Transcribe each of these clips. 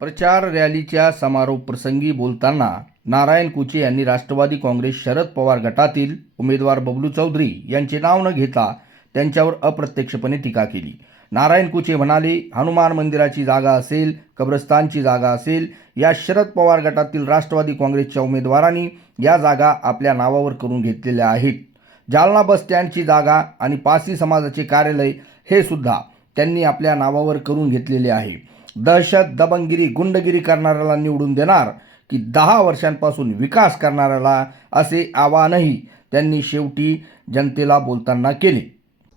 प्रचार रॅलीच्या समारोप प्रसंगी बोलताना नारायण कुचे यांनी राष्ट्रवादी काँग्रेस शरद पवार गटातील उमेदवार बबलू चौधरी यांचे नाव न घेता त्यांच्यावर अप्रत्यक्षपणे टीका केली. नारायण कुचे म्हणाले हनुमान मंदिराची जागा असेल कब्रस्तानची जागा असेल या शरद पवार गटातील राष्ट्रवादी काँग्रेसच्या उमेदवारांनी या जागा आपल्या नावावर करून घेतलेल्या आहेत. जालना बस स्टँडची जागा आणि पासी समाजाचे कार्यालय हे सुद्धा त्यांनी आपल्या नावावर करून घेतलेले आहे. दहशत दबंगिरी गुंडगिरी करणाऱ्याला निवडून देणार की दहा वर्षांपासून विकास करणाऱ्याला असे आवाहनही त्यांनी शेवटी जनतेला बोलताना केले.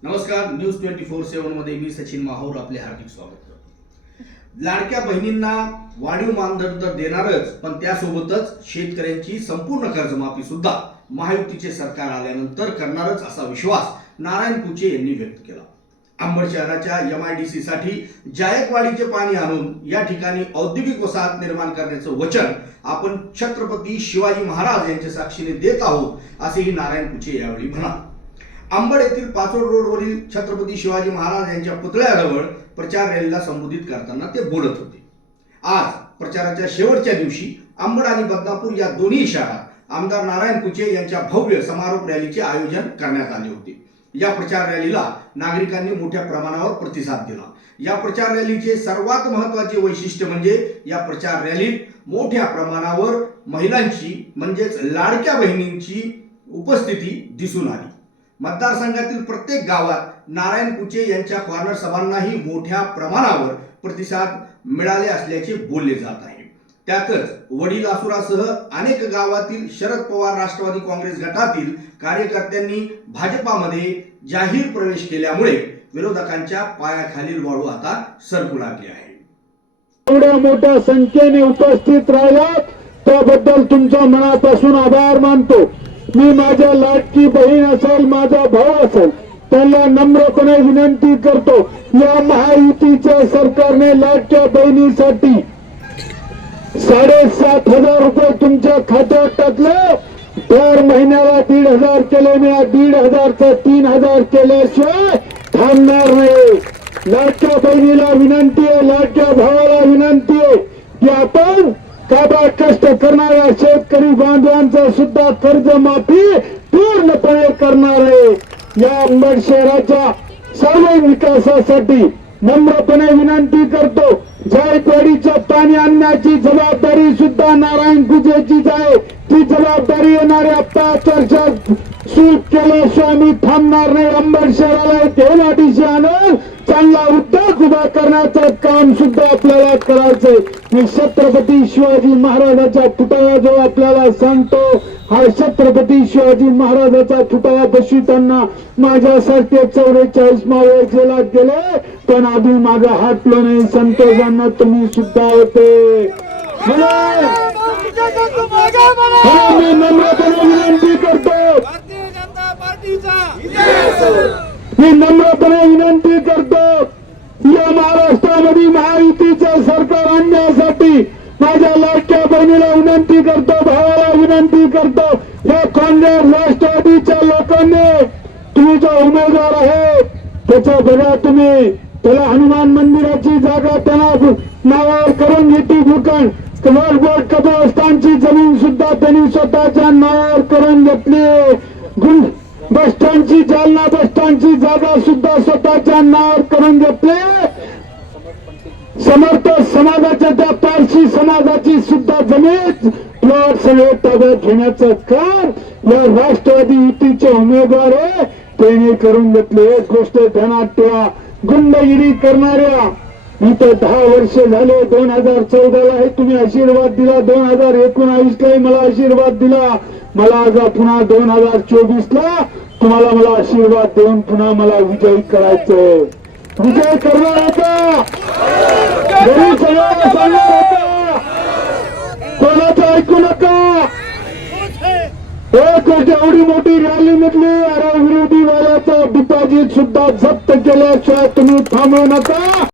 नमस्कार न्यूज ट्वेंटी फोर सेवनमध्ये मी सचिन माहूर आपले हार्दिक स्वागत करतो. लाडक्या बहिणींना वाढीव मानदंड तर देणारच पण त्यासोबतच शेतकऱ्यांची संपूर्ण कर्जमाफी सुद्धा महायुतीचे सरकार आल्यानंतर करणारच असा विश्वास नारायण कुचे यांनी व्यक्त केला. अंबड शहराच्या एम आय डी सी साठी जायकवाडीचे पाणी आणून या ठिकाणी औद्योगिक वसाहत निर्माण करण्याचं वचन आपण छत्रपती शिवाजी महाराज यांच्या साक्षीने देत आहोत असेही नारायण कुचे यावेळी म्हणाले. अंबड येथील पाचोड रोडवरील छत्रपती शिवाजी महाराज यांच्या पुतळ्याजवळ प्रचार रॅलीला संबोधित करताना ते बोलत होते. आज प्रचाराच्या शेवटच्या दिवशी अंबड आणि बदनापूर या दोन्ही शहरात आमदार नारायण कुचे यांच्या भव्य समारोप रॅलीचे आयोजन करण्यात आले होते. या प्रचार रॅलीला नागरिकांनी मोठ्या प्रमाणावर प्रतिसाद दिला. या प्रचार रॅलीचे सर्वात महत्त्वाचे वैशिष्ट्य म्हणजे या प्रचार रॅलीत मोठ्या प्रमाणावर महिलांची म्हणजेच लाडक्या बहिणींची उपस्थिती दिसून आली. मतदारसंघातील प्रत्येक गावात नारायण कुचे यांच्या कॉर्नर सभांनाही मोठ्या प्रमाणावर प्रतिसाद मिळाले असल्याचे बोलले जात आहे. त्यातच वडील असुरासह अनेक गावातील शरद पवार राष्ट्रवादी काँग्रेस गटातील कार्यकर्त्यांनी भाजपामध्ये जाहीर प्रवेश केल्यामुळे विरोधकांच्या पायाखालील वाळू आता सरकू लागली आहे एवढ्या मोठ्या संख्येने उपस्थित राहिलात त्याबद्दल तुमच्या मनापासून आभार मानतो. मी माझ्या लाटकी बहीण असेल माझा भाऊ असेल त्यांना नम्रपणे विनंती करतो या महायुतीच्या सरकारने लाटक्या बहिणीसाठी साडेसात हजार रुपये तुमच्या खात्यात टाकलं. दर महिन्याला दीड हजार केले मी. दीड हजारचं तीन हजार केल्याशिवाय थांबणार नाही. लाडक्या बहिणीला विनंती आहे लाडक्या भावाला विनंती आहे की आपण काबा कष्ट करणाऱ्या शेतकरी बांधवांचा सुद्धा कर्जमाफी पूर्णपणे करणार आहे. या अंबड शहराच्या सर्व विकासासाठी नम्रपणे विनंती करतो. जायकवाडीचं पाणी आणण्याची जबाबदारी सुद्धा नारायण गुजेचीच आहे ती जबाबदारी येणाऱ्या पाच वर्षात सूट केल्याशिवाय आम्ही थांबणार नाही अंबड शहराला एक हेलाडीशी आणून चांगला उद्योग उभा करण्याचं काम सुद्धा आपल्याला करायचंय मी छत्रपती शिवाजी महाराजाच्या पुतळा जो आपल्याला सांगतो हा छत्रपती शिवाजी महाराजाचा पुतळा बसविताना माझ्यासारखे चौवेचाळीस मावळे जेलात गेले पण आधी माझा हाटलो नाही संतोषांना तुम्ही सुद्धा होते म्हणून म्हणून मी नम्रपणे विनंती करतो भारतीय जनता पार्टीचा मी नम्रपणे विनंती करतो या महाराष्ट्रामध्ये महायुतीचं सरकार आणण्यासाठी माझ्या लाडक्या बहिणीला विनंती करतो भावाला विनंती करतो. या काँग्रेस राष्ट्रवादीच्या लोकांनी तुम्ही जो उमेदवार आहे त्याचा बघा तुम्ही. त्याला हनुमान मंदिराची जागा त्यांना नावावर करून घेतली भूकण बोर्ड कब्रस्तानची जमीन सुद्धा त्यांनी स्वतःच्या नावावर करून घेतली. गुंड बस स्टँडची जालना बस स्टँडची जागा सुद्धा स्वतःच्या नावावर करून घेतली. समर्थ समाजाच्या त्या पारशी समाजाची सुद्धा जमीन प्लॉट सगळे ताब्यात घेण्याचं काम या राष्ट्रवादी युतीचे उमेदवार आहे. त्यांनी करून घेतले. एक गोष्ट ध्यानात ठेवा गुंडगिरी करणाऱ्या. इथं दहा वर्ष झाले दोन हजार चौदाला हे तुम्ही आशीर्वाद दिला. दोन हजार एकोणावीस ला मला आशीर्वाद दिला. मला आज पुन्हा दोन हजार चोवीस ला तुम्हाला मला आशीर्वाद देऊन पुन्हा मला विजयी करायचंय. विजय करणार होता घरी सगळ्यांना सांगणार होता कोणाचं ऐकू नका एक एवढी मोठी रॅली म्हटली अरे विरोधी वाल्याचं डिपॉझिट सुद्धा जप्त केल्याशिवाय तुम्ही थांबू नका.